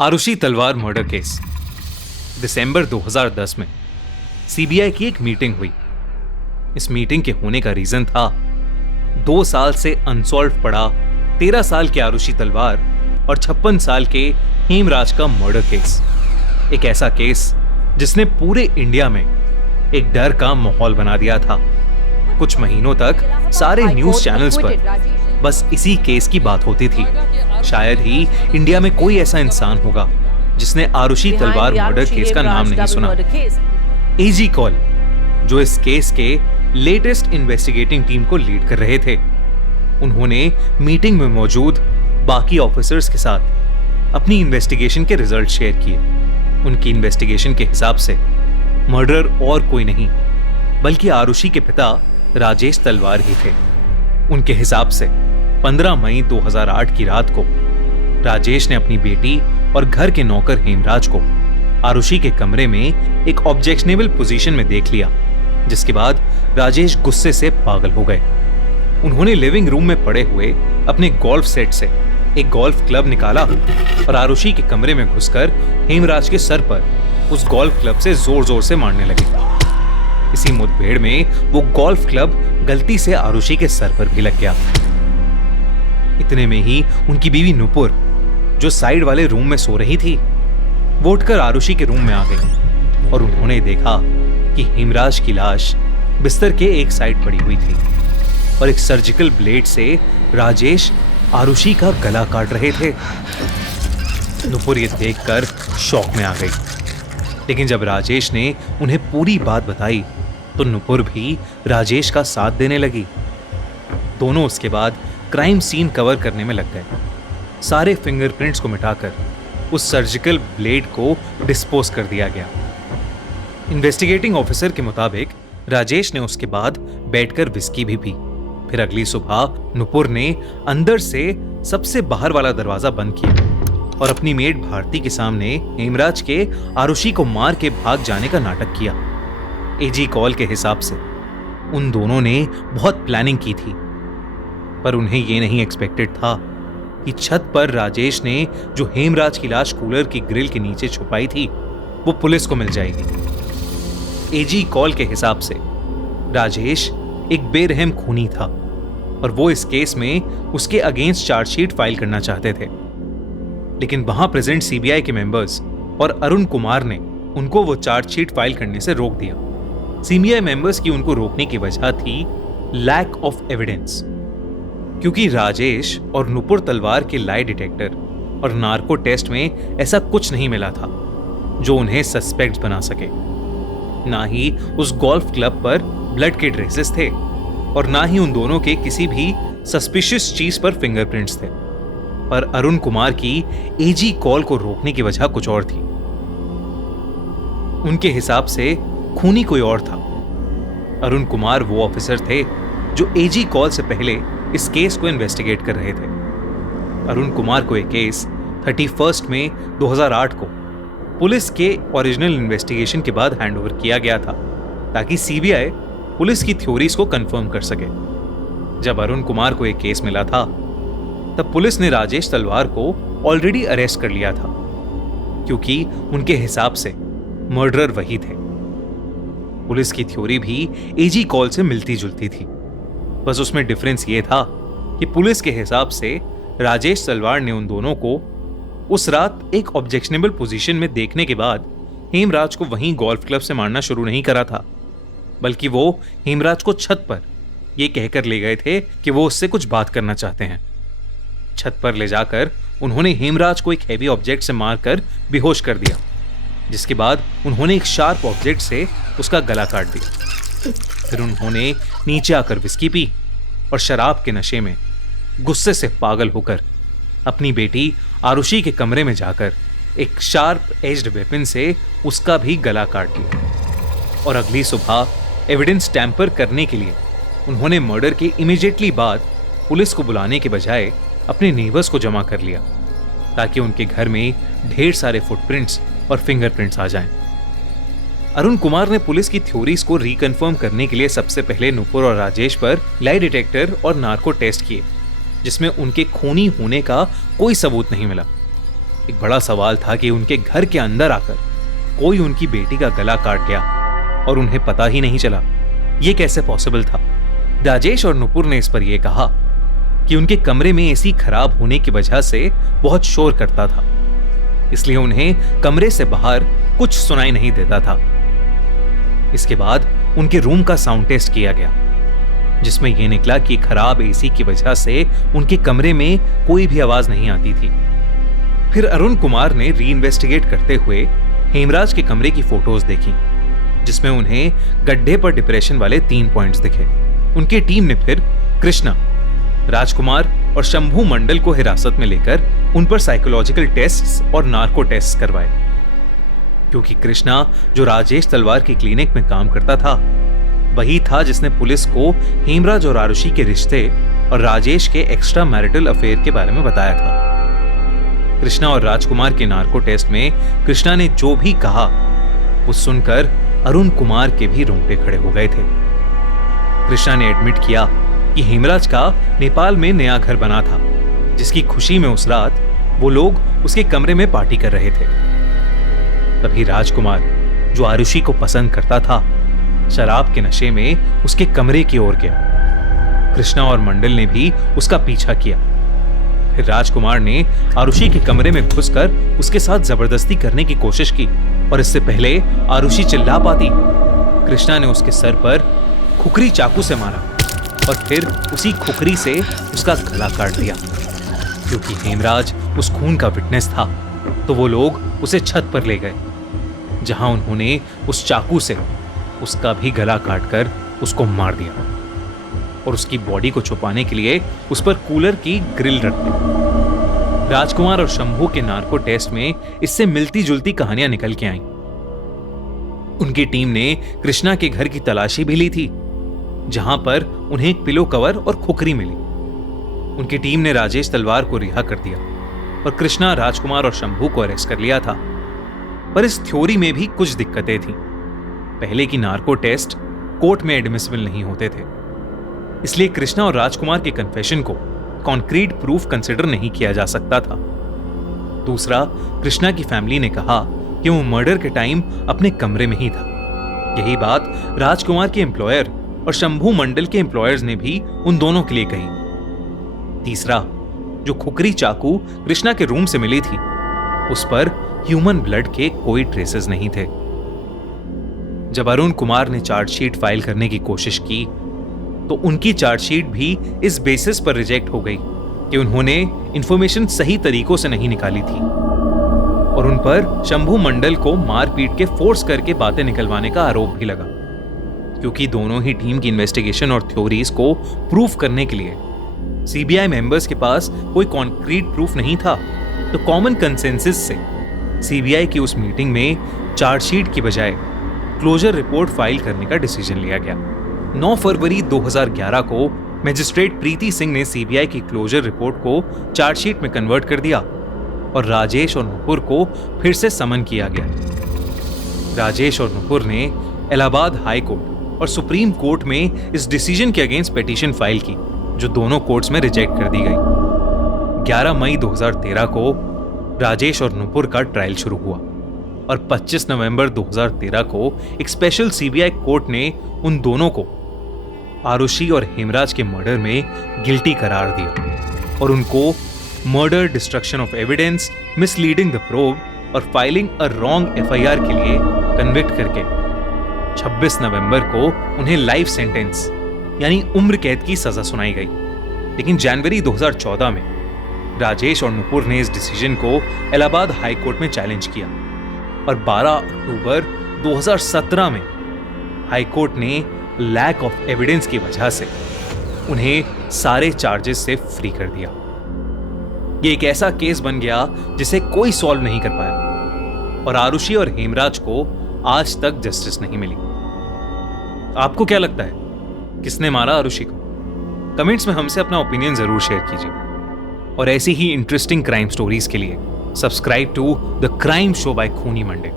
आरुषि तलवार murder case. दिसंबर 2010 में CBI की एक मीटिंग हुई। इस मीटिंग के होने का रीजन था 2 साल से अनसॉल्व पड़ा 13 साल के आरुषि तलवार और 56 साल के हेमराज का मर्डर केस। एक ऐसा केस जिसने पूरे इंडिया में एक डर का माहौल बना दिया था। कुछ महीनों तक सारे न्यूज चैनल्स पर बस इसी केस की बात होती थी। शायद ही इंडिया में कोई ऐसा इंसान होगा जिसने आरुषि तलवार मर्डर केस का नाम नहीं सुना। एजी कौल, जो इस केस के लेटेस्ट इन्वेस्टिगेटिंग टीम को लीड कर रहे थे, उन्होंने मीटिंग में मौजूद बाकी ऑफिसर्स के साथ अपनी इन्वेस्टिगेशन के रिजल्ट शेयर किए। उनकी इन्वेस्टिगेशन के हिसाब से मर्डर और कोई नहीं बल्कि आरुषि के पिता राजेश तलवार ही थे। उनके हिसाब से 15 मई 2008 की रात को राजेश ने अपनी बेटी और घर के नौकर हेमराज को आरुषि के कमरे में एक ऑब्जेक्शनेबल पोजीशन में देख लिया, जिसके बाद राजेश गुस्से से पागल हो गए। उन्होंने लिविंग रूम में पड़े हुए अपने गोल्फ सेट से एक गोल्फ क्लब निकाला और आरुषि के कमरे में घुसकर हेमराज के सर पर उस गोल्फ क्लब से जोर जोर से मारने लगे। इसी मुठभेड़ में वो गोल्फ क्लब गलती से आरुषि के सर पर भी लग गया। इतने में ही उनकी बीवी नुपुर, जो साइड वाले रूम में सो रही थी, वो उठकर आरुषि के रूम में आ गई और उन्होंने देखा कि हेमराज की लाश बिस्तर के एक साइड पड़ी हुई थी और एक सर्जिकल ब्लेड से राजेश आरुषि का गला काट रहे थे। नुपुर ये देखकर शॉक में आ गई, लेकिन जब राजेश ने उन्हें पूरी बात बताई तो नुपुर भी राजेश का साथ देने लगी। दोनों उसके बाद क्राइम सीन कवर करने में लग गए। सारे फिंगरप्रिंट्स को मिटाकर उस सर्जिकल ब्लेड को डिस्पोज कर दिया गया। इन्वेस्टिगेटिंग ऑफिसर के मुताबिक राजेश ने उसके बाद बैठकर विस्की भी पी। फिर अगली सुबह नुपुर ने अंदर से सबसे बाहर वाला दरवाजा बंद किया और अपनी मेड भारती के सामने हेमराज के आरुषि को मार के भाग जाने का नाटक किया। एजी कॉल के हिसाब से उन दोनों ने बहुत प्लानिंग की थी, पर उन्हें यह नहीं एक्सपेक्टेड था कि छत पर राजेश ने जो हेमराज की लाश कूलर की ग्रिल के नीचे छुपाई थी वो पुलिस को मिल जाएगी। एजी कॉल के हिसाब से राजेश एक बेरहम खूनी था और वो इस केस में उसके अगेंस्ट चार्जशीट फाइल करना चाहते थे, लेकिन वहां प्रेजेंट सीबीआई के मेंबर्स और अरुण कुमार ने उनको वो चार्जशीट फाइल करने से रोक दिया। सीबीआई मेंबर्स की उनको रोकने की वजह थी लैक ऑफ एविडेंस, क्योंकि राजेश और नुपुर तलवार के लाई डिटेक्टर और नार्को टेस्ट में ऐसा कुछ नहीं मिला था जो उन्हें सस्पेक्ट बना सके। ना ही उस गोल्फ क्लब पर ब्लड के ट्रेसेस थे और ना ही उन दोनों के किसी भी सस्पिशियस चीज पर फिंगरप्रिंट्स थे। पर अरुण कुमार की एजी कॉल को रोकने की वजह कुछ और थी। उनके हिसाब से खूनी कोई और था। अरुण कुमार वो ऑफिसर थे जो एजी कॉल से पहले इस केस को इन्वेस्टिगेट कर रहे थे। अरुण कुमार को एक केस 31 मई 2008 को पुलिस के ओरिजिनल इन्वेस्टिगेशन के बाद हैंडओवर किया गया था, ताकि सीबीआई पुलिस की थ्योरीज को कंफर्म कर सके। जब अरुण कुमार को एक केस मिला था तब पुलिस ने राजेश तलवार को ऑलरेडी अरेस्ट कर लिया था, क्योंकि उनके हिसाब से मर्डरर वही थे। पुलिस की थ्योरी भी एजी कॉल से मिलती जुलती थी, बस उसमें डिफरेंस ये था कि पुलिस के हिसाब से राजेश तलवार ने उन दोनों को उस रात एक ऑब्जेक्शनेबल पोजीशन में देखने के बाद हेमराज को वहीं गोल्फ क्लब से मारना शुरू नहीं करा था, बल्कि वो हेमराज को छत पर ये कहकर ले गए थे कि वो उससे कुछ बात करना चाहते हैं। छत पर ले जाकर उन्होंने हेमराज को एक हैवी ऑब्जेक्ट से मारकर बेहोश कर दिया, जिसके बाद उन्होंने एक शार्प ऑब्जेक्ट से उसका गला काट दिया। फिर उन्होंने नीचे आकर विस्की पी और शराब के नशे में गुस्से से पागल होकर अपनी बेटी आरुषि के कमरे में जाकर एक शार्प एज्ड वेपन से उसका भी गला काट दिया। और अगली सुबह एविडेंस टैंपर करने के लिए उन्होंने मर्डर के इमीडिएटली बाद पुलिस को बुलाने के बजाय अपने नेबर्स को जमा कर लिया, ताकि उनके घर में ढेर सारे फुटप्रिंट्स और फिंगरप्रिंट्स आ जाएं। अरुण कुमार ने पुलिस की थ्योरीज को रिकन्फर्म करने के लिए सबसे पहले नुपुर और राजेश पर लाई डिटेक्टर और नार्को टेस्ट किए, जिसमें उनके खूनी होने का कोई सबूत नहीं मिला। एक बड़ा सवाल था कि उनके घर के अंदर आकर कोई उनकी बेटी का गला काट गया और उन्हें पता ही नहीं चला। यह कैसे पॉसिबल था? राजेश और नुपुर ने इस पर यह कहा कि उनके कमरे में एसी खराब होने की वजह से बहुत शोर करता था, इसलिए उन्हें कमरे से बाहर कुछ सुनाई नहीं देता था। इसके बाद उनके रूम का साउंड टेस्ट किया गया, जिसमें यह निकला कि खराब एसी की वजह से उनके कमरे में कोई भी आवाज नहीं आती थी। फिर अरुण कुमार ने रीइन्वेस्टिगेट करते हुए हेमराज के कमरे की फोटोज देखी, जिसमें उन्हें गड्ढे पर डिप्रेशन वाले 3 पॉइंट्स दिखे। उनकी टीम ने फिर कृष्णा, राजकुमार और शंभू मंडल को हिरासत में लेकर उन पर साइकोलॉजिकल टेस्ट्स और नार्को टेस्ट करवाए, क्योंकि कृष्णा, जो राजेश तलवार की क्लिनिक में काम करता था, वही था जिसने पुलिस को हेमराज और आरुषि के रिश्ते और राजेश के एक्स्ट्रा मैरिटल अफेयर के बारे में बताया था। कृष्णा और राजकुमार के नार्को टेस्ट में कृष्णा ने जो भी कहा वो सुनकर अरुण कुमार के भी रोंगटे खड़े हो गए थे। कृष्णा ने एडमिट किया कि हेमराज का नेपाल में नया घर बना था, जिसकी खुशी में उस रात वो लोग उसके कमरे में पार्टी कर रहे थे। तभी राजकुमार, जो आरुषि को पसंद करता था, शराब के नशे में उसके कमरे की ओर गया। कृष्णा और मंडल ने भी उसका पीछा किया। फिर राजकुमार ने आरुषि के कमरे में घुसकर उसके साथ जबरदस्ती करने की कोशिश की, और इससे पहले आरुषि चिल्ला पाती, कृष्णा ने उसके सर पर खुखरी चाकू से मारा और फिर उसी खुखरी से उसका गला काट दिया। क्योंकि हेमराज उस खून का विटनेस था, तो वो लोग उसे छत पर ले गए, जहां उन्होंने उस चाकू से उसका भी गला काटकर उसको मार दिया और उसकी बॉडी को छुपाने के लिए उस पर कूलर की ग्रिल रख दी। राजकुमार और शंभू के नार्को टेस्ट में इससे मिलती जुलती कहानियां निकल के आईं। उनकी टीम ने कृष्णा के घर की तलाशी भी ली थी, जहां पर उन्हें एक पिलो कवर और खुखरी मिली। उनकी टीम ने राजेश तलवार को रिहा कर दिया और कृष्णा, राजकुमार और शंभू को अरेस्ट कर लिया था। पर इस थ्योरी में भी कुछ दिक्कतें थीं। पहले की नार्को टेस्ट कोर्ट में एडमिसिबल नहीं होते थे, इसलिए कृष्णा और राजकुमार के कन्फेशन को कॉन्क्रीट प्रूफ कंसिडर नहीं किया जा सकता था। दूसरा, कृष्णा की फैमिली ने कहा कि वो मर्डर के टाइम अपने कमरे में ही था। यही बात राजकुमार के एम्प्लॉयर और शंभू मंडल के एम्प्लॉयर्स ने भी उन दोनों के लिए कही। तीसरा, जो खुखरी चाकू कृष्णा के रूम से मिली थी, उस पर ह्यूमन ब्लड के कोई ट्रेसेस नहीं थे। जब अरुण कुमार ने चार्जशीट फाइल करने की कोशिश की, तो उनकी चार्जशीट भी इस बेसिस पर रिजेक्ट हो गई कि उन्होंने इंफॉर्मेशन सही तरीकों से नहीं निकाली थी, और उन पर शंभू मंडल को मारपीट के फोर्स करके बातें निकलवाने का आरोप भी लगा। क्योंकि दोनों ही टीम की इन्वेस्टिगेशन और थ्योरीज को प्रूफ करने के लिए सीबीआई मेंबर्स के पास कोई कॉन्क्रीट प्रूफ नहीं था, तो कॉमन कंसेंसस से सीबीआई की उस मीटिंग में चार्जशीट की बजाय क्लोजर रिपोर्ट फाइल करने का डिसीजन लिया गया। 9 फरवरी 2011 को मजिस्ट्रेट प्रीति सिंह ने सीबीआई की क्लोजर रिपोर्ट को चार्जशीट में कन्वर्ट कर दिया और राजेश और नुपुर को फिर से समन किया गया। राजेश और नुपुर ने इलाहाबाद हाई कोर्ट और सुप्रीम कोर्ट में इस डिसीजन के अगेंस्ट पिटीशन फाइल की, जो दोनों कोर्ट्स में रिजेक्ट कर दी गई। 11 मई 2013 को राजेश और नुपुर का ट्रायल शुरू हुआ और 25 नवंबर 2013 को एक स्पेशल सीबीआई कोर्ट ने उन दोनों को आरुषि और हेमराज के मर्डर में गिल्टी करार दिया और उनको murder, destruction of evidence, misleading the probe और फाइलिंग अ रॉन्ग एफआईआर के लिए कन्विक्ट करके 26 नवंबर को उन्हें लाइफ सेंटेंस यानी उम्र कैद की सजा सुनाई गई। लेकिन जनवरी 2014 में राजेश और नुपुर ने इस डिसीजन को इलाहाबाद हाई कोर्ट में चैलेंज किया और 12 अक्टूबर 2017 में हाई कोर्ट ने लैक ऑफ एविडेंस की वजह से उन्हें सारे चार्जेस से फ्री कर दिया। ये एक ऐसा केस बन गया जिसे कोई सॉल्व नहीं कर पाया और आरुषि और हेमराज को आज तक जस्टिस नहीं मिली। आपको क्या लगता है, किसने मारा आरुषि को? कमेंट्स में हमसे अपना ओपिनियन जरूर शेयर कीजिए और ऐसी ही इंटरेस्टिंग क्राइम स्टोरीज के लिए subscribe to the crime show by Khooni Monday.